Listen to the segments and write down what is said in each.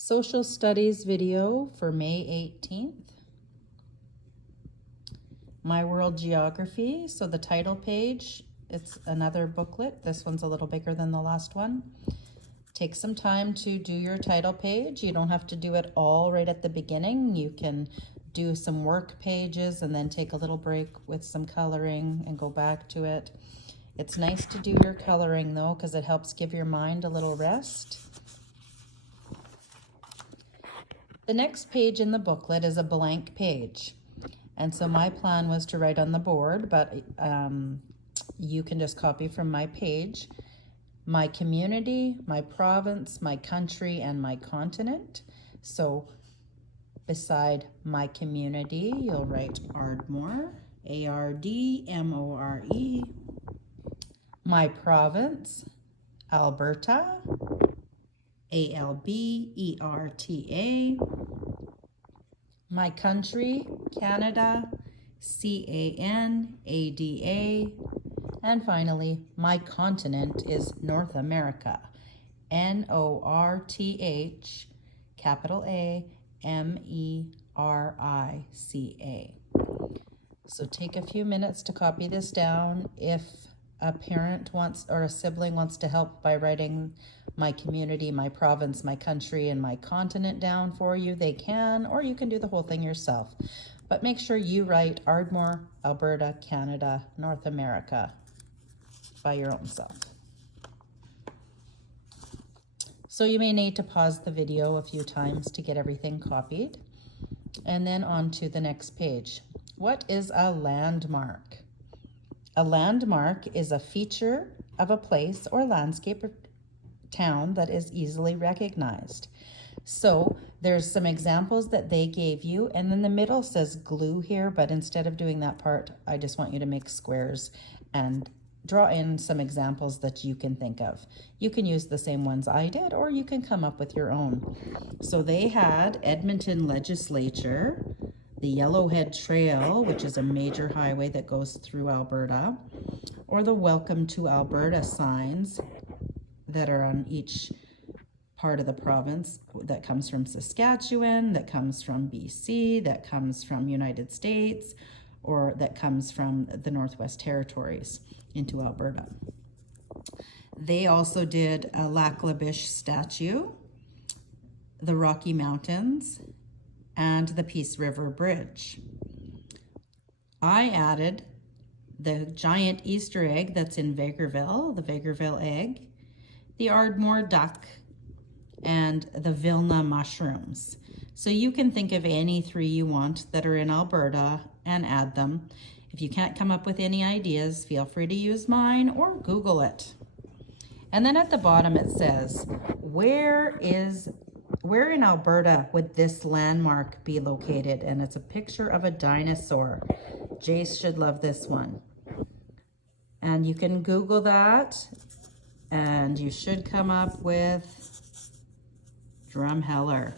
Social Studies video for May 18th. My World Geography, so the title page, it's another booklet. This one's a little bigger than the last one. Take some time to do your title page. You don't have to do it all right at the beginning. You can do some work pages and then take a little break with some coloring and go back to it. It's nice to do your coloring though, because it helps give your mind a little rest. The next page in the booklet is a blank page. And so my plan was to write on the board, but you can just copy from my page. My community, my province, my country, and my continent. So beside my community, you'll write Ardmore, A-R-D-M-O-R-E. My province, Alberta, A-L-B-E-R-T-A. My country, Canada, C-A-N-A-D-A. And finally, my continent is North America, N-O-R-T-H, capital A-M-E-R-I-C-A. So take a few minutes to copy this down. If a parent wants or a sibling wants to help by writing my community, my province, my country, and my continent down for you, they can, or you can do the whole thing yourself. But make sure you write Ardmore, Alberta, Canada, North America by your own self. So you may need to pause the video a few times to get everything copied. And then on to the next page. What is a landmark? A landmark is a feature of a place or landscape or town that is easily recognized. So there's some examples that they gave you, and then the middle says glue here, but instead of doing that part, I just want you to make squares and draw in some examples that you can think of. You can use the same ones I did, or you can come up with your own. So they had Edmonton Legislature, the Yellowhead Trail, which is a major highway that goes through Alberta, or the Welcome to Alberta signs that are on each part of the province that comes from Saskatchewan, that comes from BC, that comes from United States, or that comes from the Northwest Territories into Alberta. They also did a Lac La Biche statue, the Rocky Mountains, and the Peace River Bridge. I added the giant Easter egg that's in Vegreville, the Vegreville egg, the Ardmore duck, and the Vilna mushrooms. So you can think of any three you want that are in Alberta and add them. If you can't come up with any ideas, feel free to use mine or Google it. And then at the bottom it says, where in Alberta would this landmark be located? And it's a picture of a dinosaur. Jace should love this one. And you can Google that, and you should come up with Drumheller.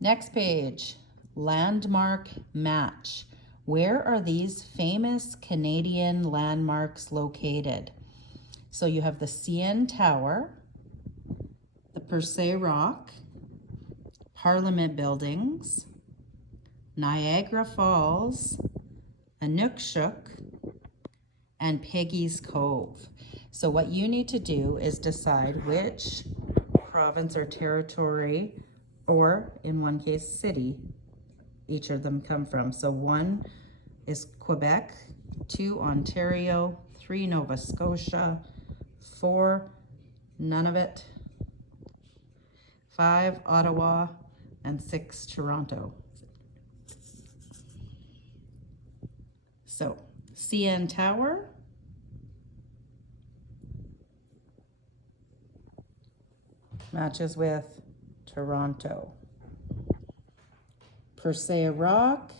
Next page, landmark match. Where are these famous Canadian landmarks located? So you have the CN Tower, the Percé Rock, Parliament Buildings, Niagara Falls, Inukshuk, and Peggy's Cove. So what you need to do is decide which province or territory, or in one case, city, each of them come from. So 1 is Quebec, 2 Ontario, 3 Nova Scotia, 4 Nunavut, 5 Ottawa, and 6 Toronto. So CN Tower, matches with Toronto. Percé Rock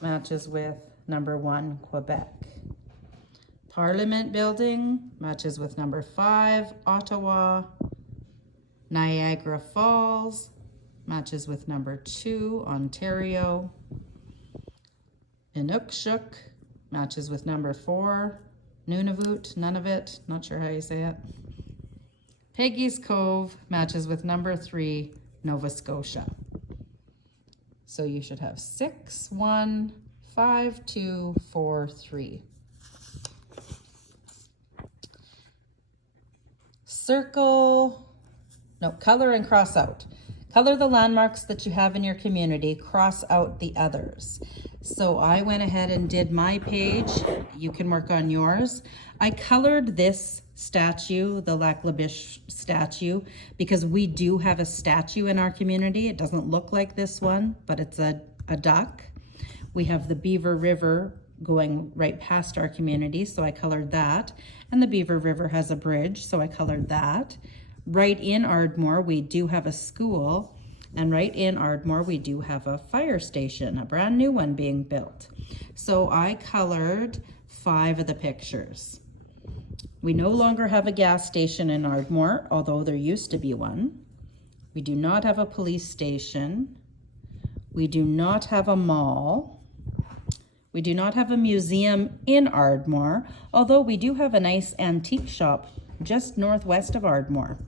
matches with number 1, Quebec. Parliament Building matches with number 5, Ottawa. Niagara Falls matches with number 2, Ontario. Inukshuk matches with number 4, Nunavut, not sure how you say it. Peggy's Cove matches with number 3, Nova Scotia. So you should have 6, 1, 5, 2, 4, 3. Color and cross out. Color the landmarks that you have in your community, cross out the others. So I went ahead and did my page. You can work on yours. I colored this statue, the Lac La Biche statue, because we do have a statue in our community. It doesn't look like this one, but it's a duck. We have the Beaver River going right past our community, so I colored that. And the Beaver River has a bridge, so I colored that. Right in Ardmore, we do have a school, and right in Ardmore, we do have a fire station, a brand new one being built. So I colored 5 of the pictures. We no longer have a gas station in Ardmore, although there used to be one. We do not have a police station. We do not have a mall. We do not have a museum in Ardmore, although we do have a nice antique shop just northwest of Ardmore.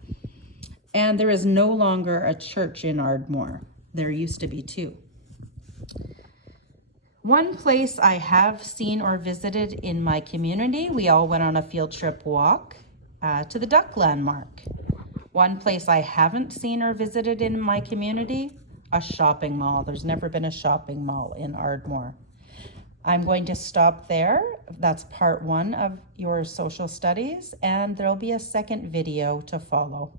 And there is no longer a church in Ardmore. There used to be 2. One place I have seen or visited in my community, we all went on a field trip walk to the Duck Landmark. One place I haven't seen or visited in my community, a shopping mall. There's never been a shopping mall in Ardmore. I'm going to stop there. That's part 1 of your social studies, and there'll be a second video to follow.